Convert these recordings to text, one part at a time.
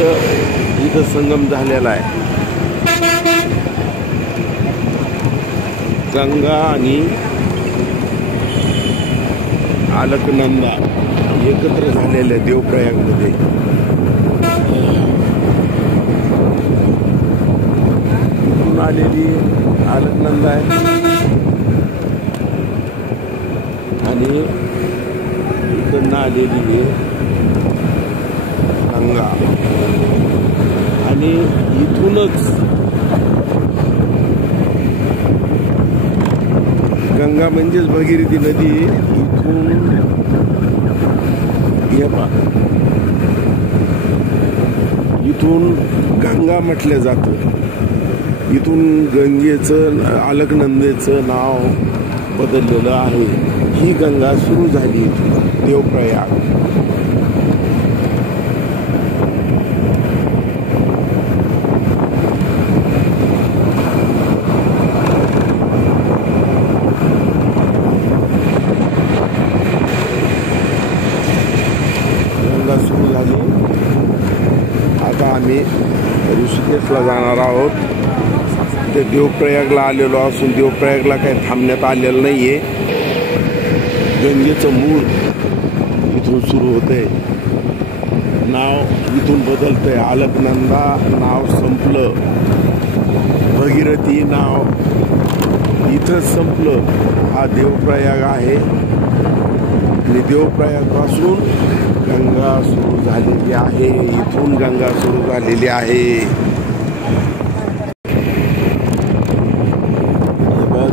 इथं संगम झालेला आहे. गंगा आणि अलकनंदा एकत्र झालेले देवप्रयागमध्ये. इथून आलेली अलकनंदा आहे आणि इकडनं आलेली गंगा आणि इथूनच गंगा म्हणजेच भगीरथी नदी. इथून गंगा म्हटलं जातं. इथून गंगेचं अलकनंदेचं नाव बदललेलं आहे. ही गंगा सुरू झाली इथून देवप्रयाग. सुरू झाली. आता आम्ही ऋषिकेशला जाणार आहोत. ते देवप्रयागला आलेलो असून देवप्रयागला काही थांबण्यात आलेलं नाहीये. गंगेचं मूळ इथून सुरू होतंय. नाव इथून बदलतंय. अलकनंदा नाव संपलं. भगीरथी नाव इथंच संपलं. हा देवप्रयाग आहे आणि देवप्रयागपासून गंगा सुरू झालेली आहे. इथून गंगा सुरू झालेली आहे.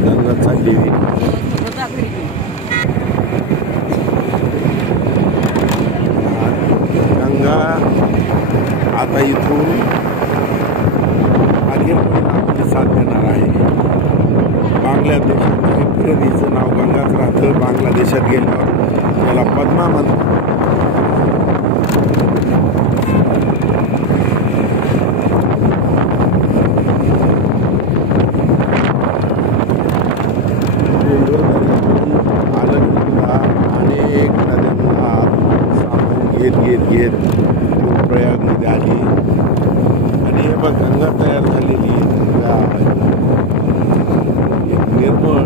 गंगा चाललेली. गंगा आता इथून आगे आपली साथ देणार आहे. बांगलादेशात नदीचं नाव गंगाच राहतं. बांगलादेशात गेल्यावर त्याला पद्मा म्हणतात. अनेक नद्यांना सामावून घेत देवप्रयागमध्ये आली आणि हे बघ गंगा तयार झालेली. निर्मळ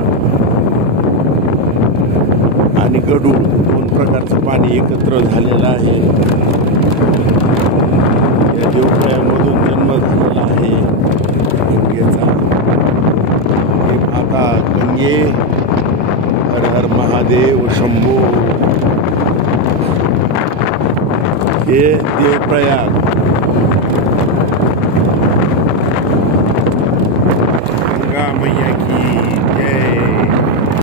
आणि गढूळ दोन प्रकारचं पाणी एकत्र झालेलं आहे. या देवप्रयागमधून जन्म झालेला आहे गंगेचा. आता गंगे हर हर महादेव शंभो. हे देवप्रयाग. गंगा मैया की